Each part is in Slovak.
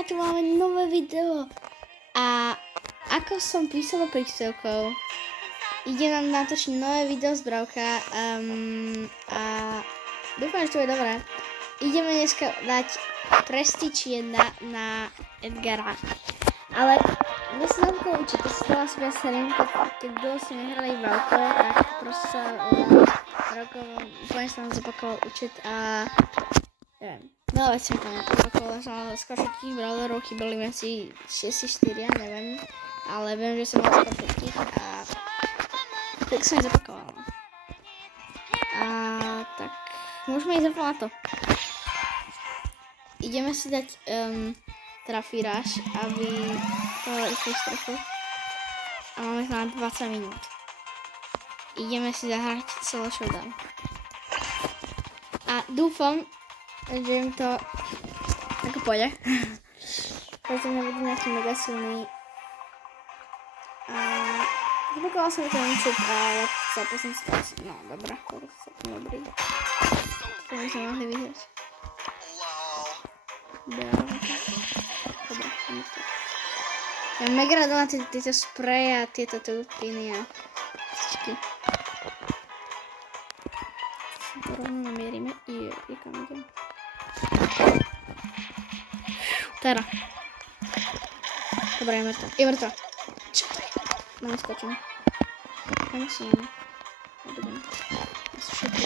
dneska tu máme nové video a ako som písala príspevkov, ide nám natočiť nové video z Bravka a dúfam, že to je dobré. Ideme dneska dať Prestige 1 na Edgara, ale ja sa napokon učiť, to si dala si ja seriem, keď dlho si nehrali Bravko, tak proste sa rokov úplne sa nám zopakoval učiť a neviem. No veď som tam opakovala, že skoro všetkých brawlerov chýbali mi asi 6-4, neviem. Ale viem, že som mal skoro všetkých a tak som ich zapakovala. A tak môžeme ísť na to. Ideme si dať trafíraž, aby to rýchlejšie trochu. A máme na 20 minút. Ideme si zahrať solo showdown. A dúfam, že im to ako pôjde. Preto nebude nejaký mega silný. A zapakovala som ten účet a zapol som si to asi. No dobrá, to je dobrý. To by sme mohli vyhrať. Dobre, ideme to. Ja mega rada na tieto spreje a tieto tulpiny a cičky. To rovno namierime i kam idem. Teda. Dobre, je mŕtva. Je mŕtva. Čo to je? No, neskočím. Kam si mám? Nebudem. Ja sú všetky.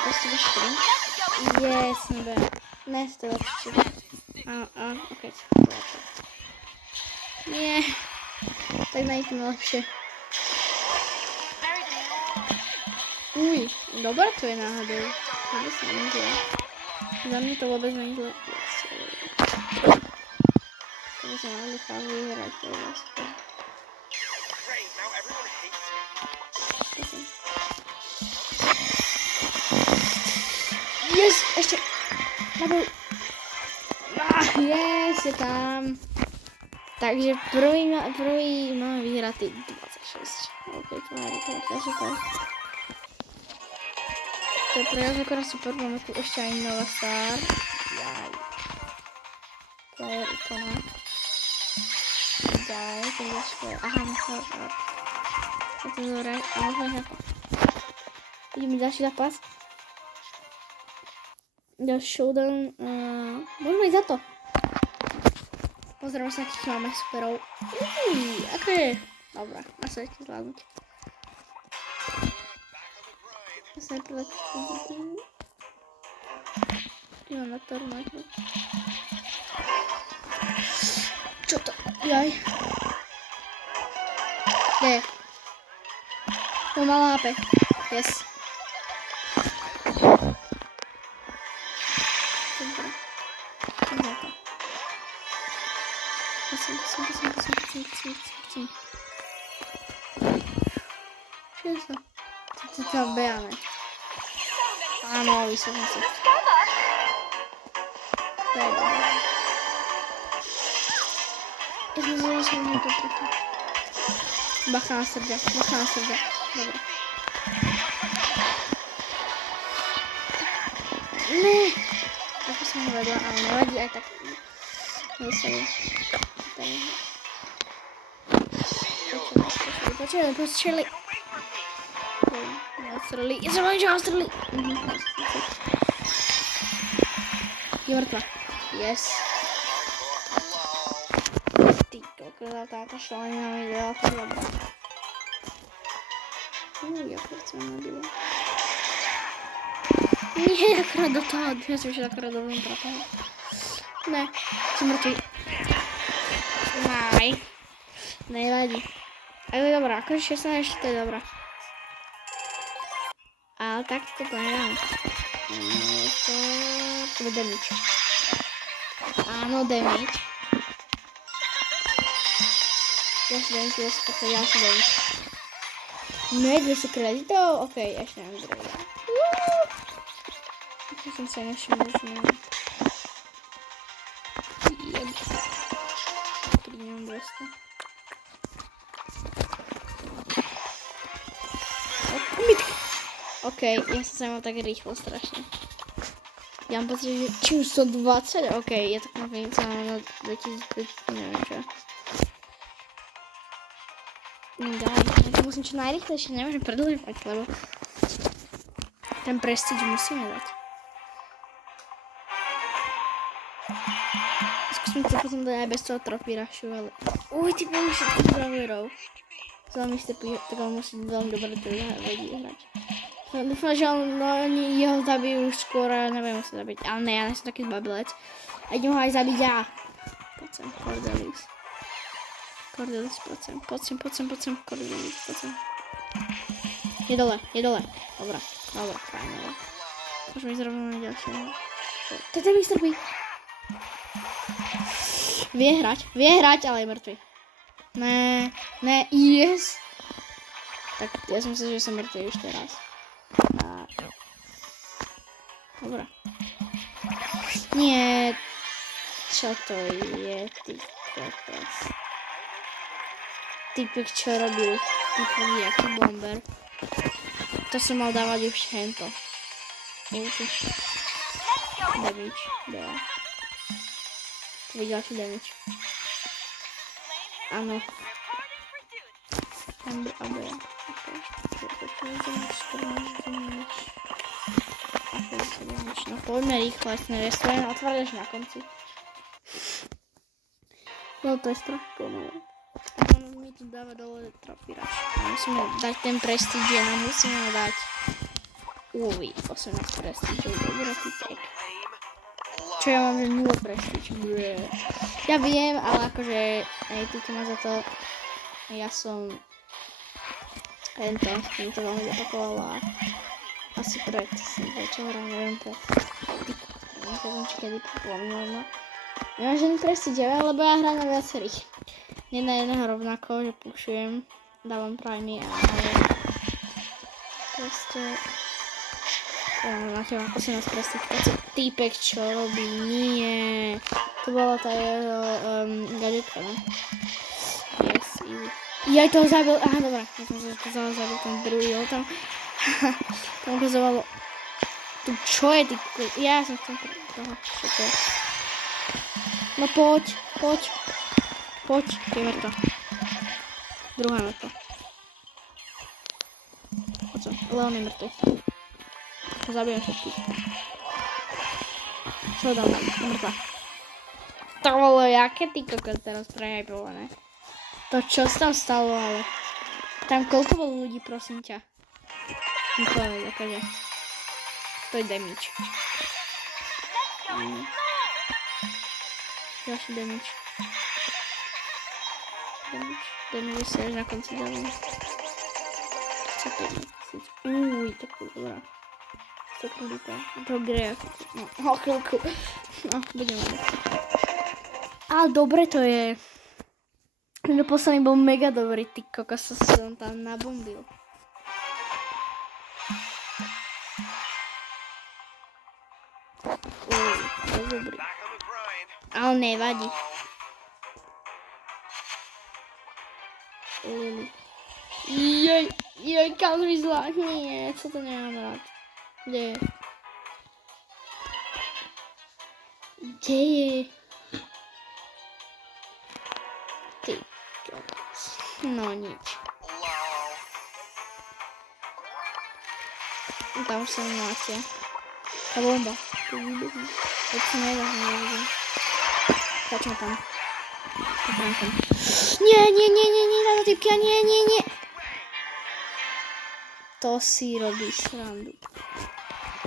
Proste vyšli. Yes, nebe. Ne, to je lepšie. Áno, okej. Nie. Tak najtým lepšie. Uj, dobré to je náhodou. Vôbec nie zle. Za mňa to vôbec nie zle. To by som mal nechal vyhrať, to je vlastne. Yes, ešte. Yes, je tam. Takže prvý máme vyhratý 26. Ok, to má to super. To je pre nás akorát super, máme tu ešte aj nová star. Jaj. Player ikona. Ďalej, to je škoda. Aha, nechal. Je to dobré, a môžeme zápas. Ideme ďalší zápas. Ďalší showdown. Môžeme ísť za to. Pozrieme sa, akých máme superov. Ako je? Dobrá, asi ešte zvládnuť. Sa najprv idem na to rovnako. Čo to? Jaj. Kde je? Mám malá HP. Yes. Dobre. Idem na to. Prosím. Čo je to? To je tam bejame. Áno, vysvetlím si. To je dobré. Ja som zaujímavý, že mi to trefil. Bacha na srdce. Dobre. Ne! Ako som ho vedla, ale nevadí aj tak. Nevysadím. Počuli. Ostreli. Ja som že ostreli. Je mŕtva. Yes. Ty kokos, táto šalina mi dala to dobrá. Ja chcem nabila. Nie, akorát do toho. Ja som išla akorát dovnútra toho. Ne, som mŕtvý. Naj. Nevadí. Ale je dobrá, akože 16 ešte to je dobrá. Ale tak to neviem. To bude damage. Áno, damage. Ďalší damage. Ne, 200 kreditov? Ok, ešte mám druhý. Ešte som sa nevšimol, že neviem. Keď nemám 200. Ok, ja som sa mal tak rýchlo strašne. Ja mám pocit, že či už 120? OK, je to na na 2005, neviem čo. Ďalej, to musím čo najrychlejšie, nemôžem predlžovať, lebo ten prestíž musíme dať. Skúsim to potom dať aj bez toho trophy rushu, ale... ty máme všetkých brawlerov. Veľmi stepy, tak on musí veľmi dobre to vedieť hrať. Dúfam, že oni jeho zabijú už skôr, nebudem musieť zabiť. Ale ne, ja som taký zbabilec. A idem ho aj zabiť ja. Poď sem, Cordelius. Cordelius, poď sem, Cordelius, poď sem. Je dole. Dobre, fajn. Môžeme ísť rovno na ďalšie. To je ten Mr. P. Vie hrať, ale je mŕtvy. Ne, yes. Tak ja som myslel, že som mŕtvy ešte raz. Dobre. Nie, čo to je, ty kokos. Typek, čo robil? Typek, jaký bomber. To som mal dávať už hento. Damage, dá. To je ďalší damage. Áno. Amber, no poďme rýchlo, ja si neviem, otvárať na konci. No to je strašne pomalé. Mi tu dáva dole trophy rush. Musíme dať ten prestíž, nám musíme dať 18 prestížov, dobrý typek. Čo ja mám, že 0 prestíž. Ja viem, ale akože, týka ma za to, ja som tým to veľmi zapakovala. Asi projekt som začal hrať, neviem pre kedy popomínala. Nemám žiadny prestíž, lebo ja hrám na viacerých. Nie na jedného rovnako, že pušujem, dávam primy a proste... Na teba 18 prestíž, týpek čo robí, nie. To bola tá jeho gadgetka, ne? Yes, easy. Ja toho zabil, aha, dobré, ja som sa to zabil ten druhý, ale tam ukazovalo, tu čo je, ty, ja som chcel toho, čo to je. No poď, je mŕtva. Druhá mŕtva. Poď sa, Leon je mŕtvy. Zabijem všetkých. Čo dám, mŕtva. To bolo jaké ty kokos teraz prehypované. To čo sa tam stalo, ale... Tam koľko bolo ľudí, prosím ťa? Nepovedz, akože... To je damage. Ďalší damage. Damage si až na konci dali. Co to je? To je dobrá. To je krúdika. To gre. No, chvíľku. No, budeme mať. Ale dobre to je. Ten posledný bol mega dobrý, ty kokos, som tam nabombil. To je dobrý. Ale nevadí. Joj, kam zmizla? Nie, co to nemám rád. Kde je? Kde je? Ty. No nič. Tam už sa máte. Tá bomba. To vybehne. Tak sa nedá, nevidím. Začne tam. Nie, táto typka, nie. To si robí srandu.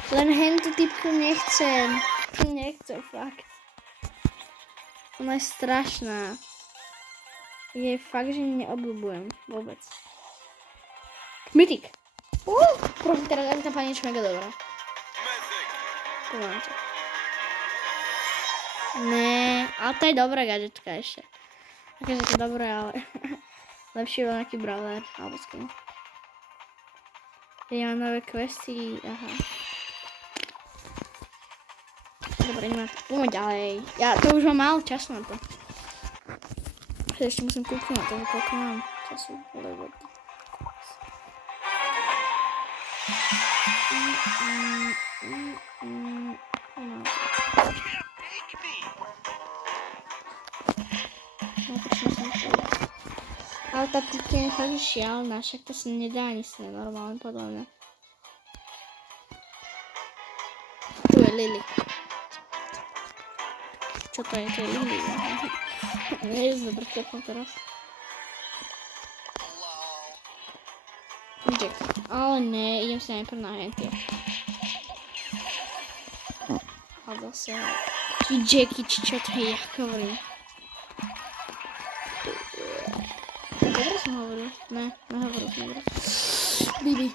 Len hentu typku nechcem. Nechcem, fakt. Ona je strašná. Je fakt, že neobľúbujem vôbec. Mytik! Prosím, teraz tam pani niečo mega dobrá. Pomáte. Ne, ale to je dobrá gadgetka ešte. Takže to je dobré, ale lepšie je nejaký brawler alebo skin. Ja mám nové questy, aha. Dobre, nemá to. Poďme ďalej. Ja to už mám málo času na to. Ešte musím kúknúť na to, koľko mám času, lebo... No, Ale tá typka je fakt šialená, však to sa nedá ani s normálne, podľa mňa. Tu je Lily. Čo to je? To je Lily. Nie je dobrý telefon teraz. Jack. Ale ne, idem si najprv na hentie. A zase... Ty Jackie, či čo to je, ja hovorím. Dobre som hovoril. Ne, nehovoril som dobre. Bibi.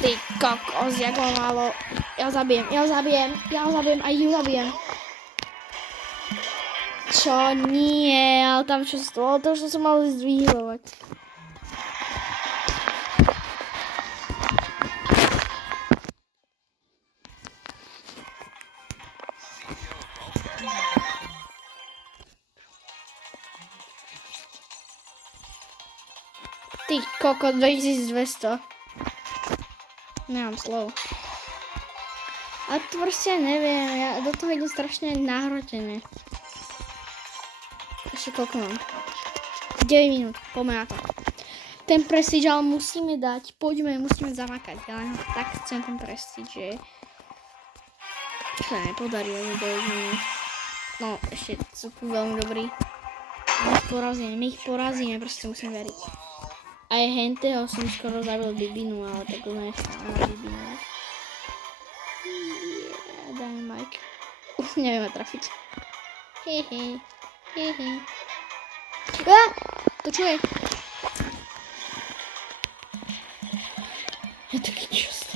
Ty kokos, jak ho málo. Ja ho zabijem, aj ju zabijem. Čo? Nie, ale tam čo stalo, to už som mal zdvihľovať. Ty kokos, 2200. Nemám slov. A to proste neviem, ja do toho idem strašne nahrotené. Ešte koľko mám? 9 minút, poďme na to. Ten prestíž ale musíme dať, poďme, musíme zamakať. Ja len tak chcem ten prestíž, že... Čo sa nepodarí ani 9 minút. No, ešte sú tu veľmi dobrí. My ich porazíme, proste musím veriť. Aj henteho som skoro zabil Bibinu, ale tak ona je stále na Bibinu. Dajme Mike. Neviem ma trafiť. Hehe. To čo je? Je taký čust.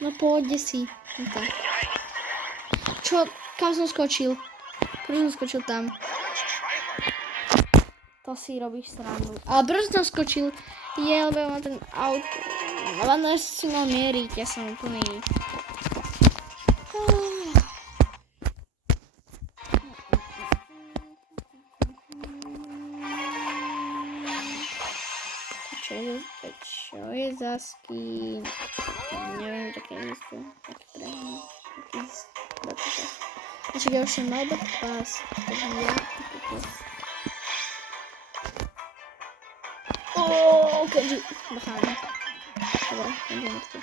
No poďte si. No tak. Čo? Kam som skočil? Prečo som skočil tam? To si robíš srandu. Ale prečo som skočil? Je, lebo ja mám ten auto. Ale ja si mal mieriť, ja som úplný. Čo je za skin? Neviem, také isté. Taký prehľad. Taký ja už som mal Battle Pass. Takže ja Kenji, bacháme. Dobre, Kenji matky.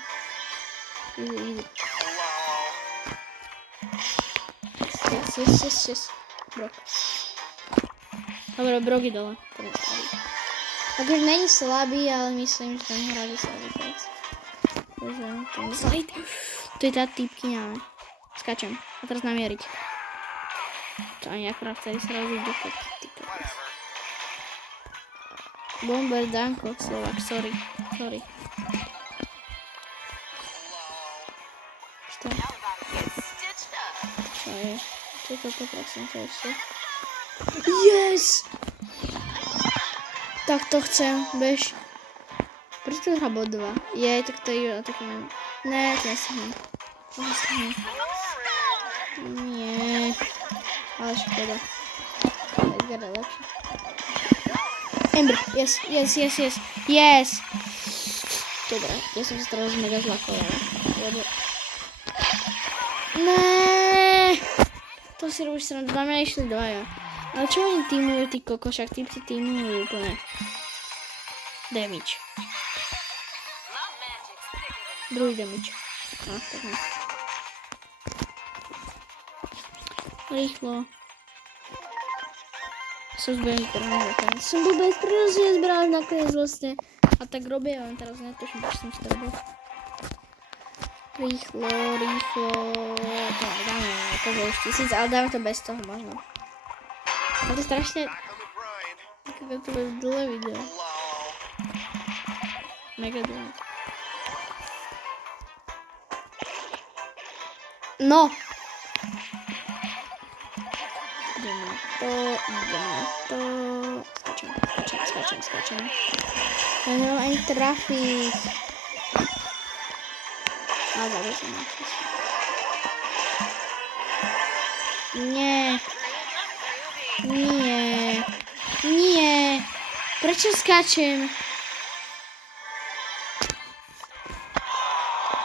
Easy. Yes. Brok. Dobre, Brok je dole. Takže není slabý, ale myslím, že ten hra by sa vybrať. Takže ten slide. Tu je tá typkyňa. Skačem. A teraz namieriť. To ani akurát vtedy sa rozíď do kokos. Bomber, Danko, Slovak, sorry. Čo? Čo je? Čo je toto, prosím, to ešte? Yes! Tak to chcem, bež. Prečo to hra bod 2? Je, tak to je také mám. Ne, to nesahnem. Nie. Ale škoda. Edgar je lepší. Ember, yes. Dobre, ja som sa teraz mega zlakovala. Ne. To si robíš srandu, na mňa išli dvaja. Ale čo oni týmujú, tí kokošak, tí týmujú úplne. Damage. Druhý damage. No, tak ne. Rýchlo. Som zbral nakoniec. Som vôbec prirodzene zbral nakoniec vlastne. A tak robia, len teraz netuším, čo som si to robil. Rýchlo. To dáme akože už 1000, ale dáme to bez toho možno. Ale to je strašne... Také to bude dlhé video. Mega dlhé. No! Ideme to. Skačem. Ja nemám ani trafiť. Ale zabil som na čas. Nie. Prečo skáčem?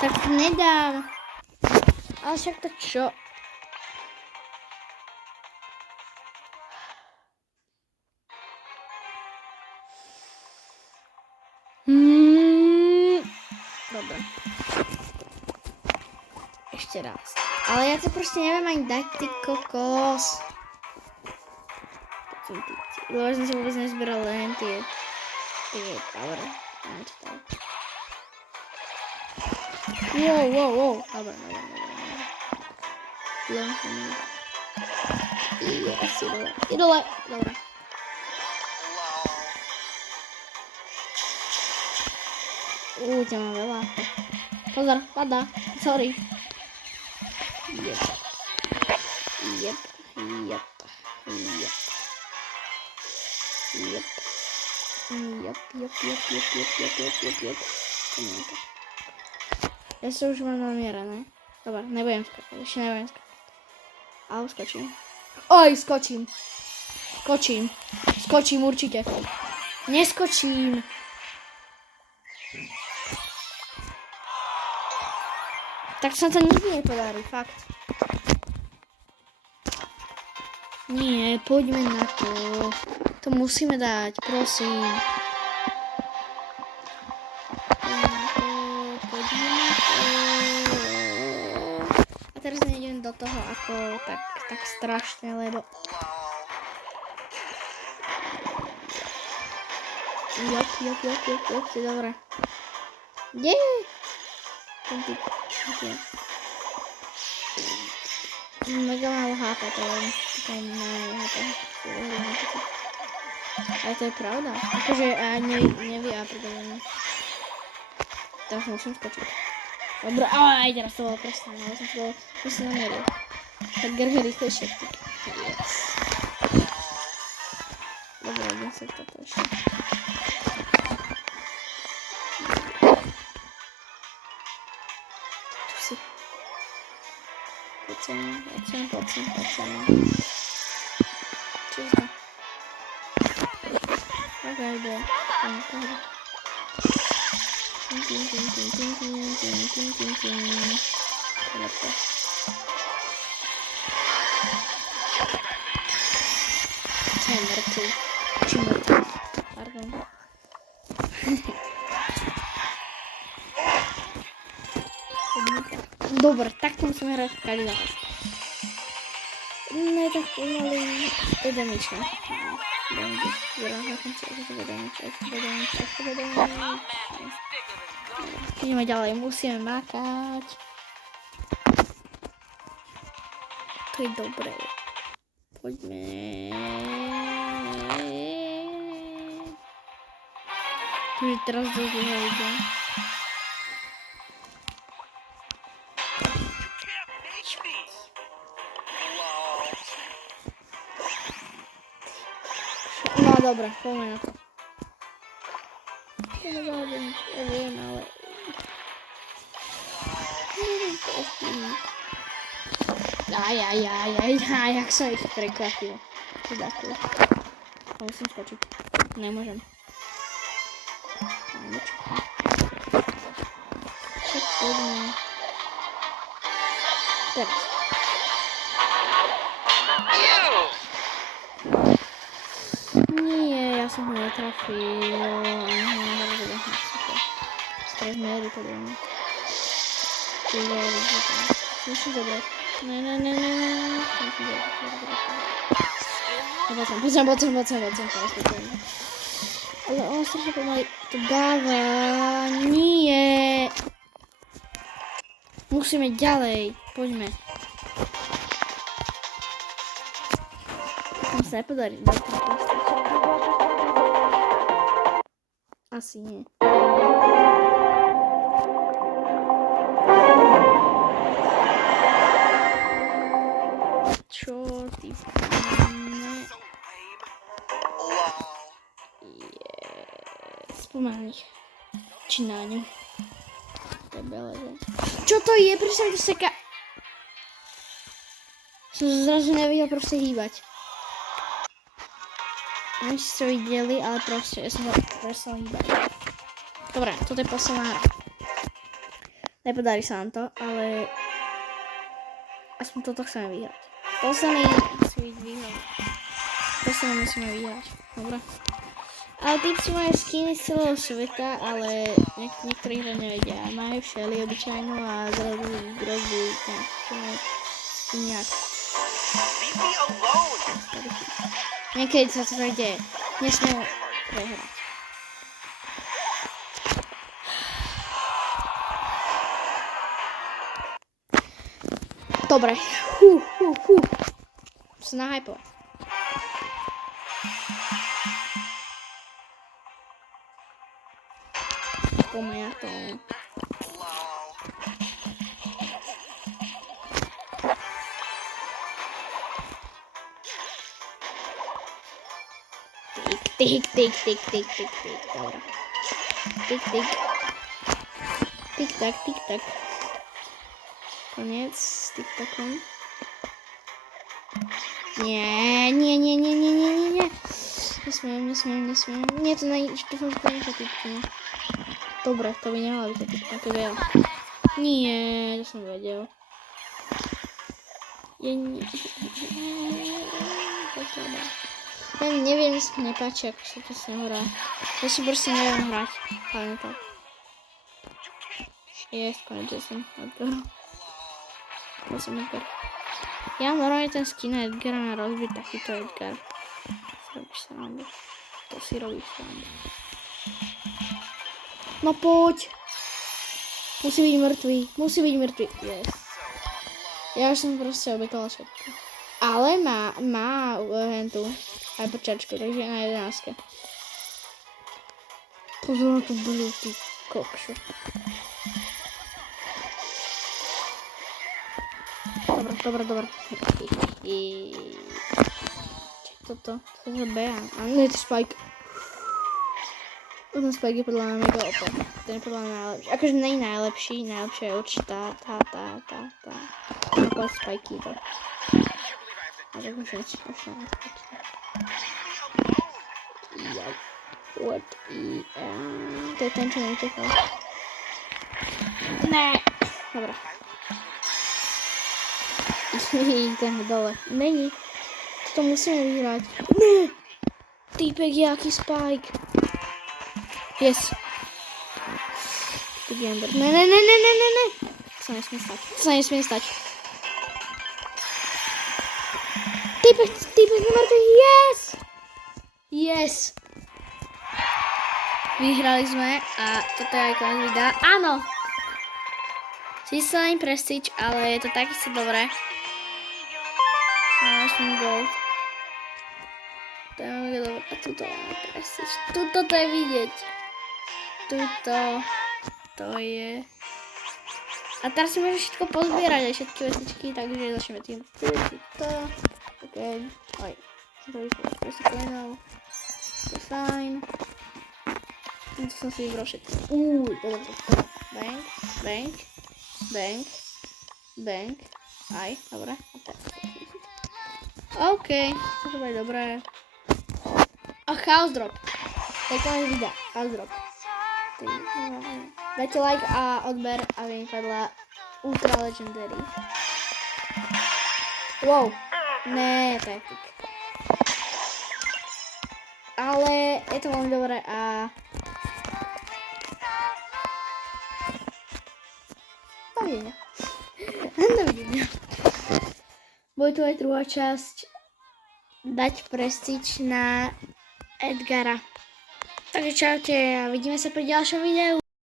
Tak nedám. Ale však to čo? Ešte raz. Ale ja to proste neviem ani dať, ty kokos. Dôležne som vôbec nezberal len tie power. Wow. Dobre. Yes, idole. Dobre. Ťa mám veľa. Pozor, pada. Sorry. Yep. Ja sa už mám namierané. Dobre, nebudem skakať, ešte nebudem skakať. Ale skočím. Oj, skočím určite. Neskočím. Tak sa to nikdy nepodarí, fakt. Nie, poďme na to. To musíme dať, prosím. Poďme na to. A teraz nejdem do toho ako tak strašne, lebo... Jop, dobre. Jej! Mega málo HP, to je málo HP. Ale to je pravda. Akože nevie a predovšetkým. Teraz musím skočiť. Dobre, ale aj teraz to bolo prestane, ale som to proste namieril. Tak grhe rýchlejšie. Yes. Dobre, idem sa toto ešte. Poďme. Čiže. Ok, ide. Pardon. Dobre, takto musíme hrať každý zápas. Ne tak pomaly. To je damage, ne? Ideme ďalej, musíme makať. To je dobré. Poďme. To je teraz dosť dlho ide. No dobra, poďme na to. Ja viem, ale... Jak som ich prekvapil. Chudákov. Musím skočiť. Nemôžem. Tak poďme. Teraz. Nie, ja som ho netrafil. Teraz miery podľa mňa. Musím zobrať. Ne. Poďme. Ale on strašne pomaly to dáva. Nie. Musíme ďalej. Poďme. Tam sa nepodarí. Asi nie. Čo ty spomeň či na ňu. Čo to je? Prečo sa to seka? Som zrazu nevedel proste hýbať. Neviem, či ste to videli, ale proste ja som sa prestal hýbať. Dobre, toto je posledná hra. Nepodarí sa nám to, ale aspoň toto chceme vyhrať. Posledný musí byť výhľad. Posledný musíme vyhrať. Dobre. Ale typci majú skiny z celého sveta, ale niektorí to nevedia. Majú Shelly obyčajnú a zrazu Grogu nejak. Niekedy sa to tak deje. Nesmiem prehrať. Dobre. Som nahypovať. Poďme na to. Tik. Dobre. Tik. Tik-tak. Koniec s tik-takom. Nie. Nesmiem. Nie, to dúfam, že to nie je typky. Dobre, to by nemala byť typka, to je veľa. Nie, to som vedel. Ja neviem, si nepáči, ako sa to s ňou hrá. Ja si proste neviem hrať. Hlavne to. Konečne som Edgar. Ja normálne ten skin na Edgara na rozbiť takýto Edgar. To si robíš srandu. No poď. Musí byť mŕtvý. Yes. Ja už som proste obetala všetko. Ale má hentu aj počačku, takže je na 11. Pozor na tú blú, ty kokšu. Dobre. Toto je Bea. A nie, to je Spike. Ten Spike je podľa mňa mega OP. Ten je podľa mňa najlepší. Akože nie je najlepší, najlepšia je určite tá. Napad Spikey to. A tak musím si pošlať. To je ten, čo neutekal. Ne. Dobre. Ten dole. Není. To musíme vyhrať. Ne! Týpek je aký Spike. Yes. Ne. To sa nesmie stať. Týpek nemrtvý. Yes. Vyhrali sme a toto je aj koniec videa. Áno. Sice sa len prestíč, ale je to takisto dobré. Som gold. To je mega dobré. A tuto máme prestíč. Tuto to je vidieť. Tuto. To je. A teraz si môžeš všetko pozbierať, aj všetky vecičky, takže začneme tým. Tuto. OK. Oj. To je proste kolenou. To je fajn. To som si vybral všetko. Dobre. Bank. Aj, dobre. OK, to bude dobré. A House Drop. Tak to máš videa. House Drop. Dajte like a odber, aby mi padla Ultra Legendary. Wow. Ne, to je pik. Ale je to veľmi dobré a dovidenia. Bude tu aj druhá časť. Dať prestíč na Edgara. Takže čaute a vidíme sa pri ďalšom videu.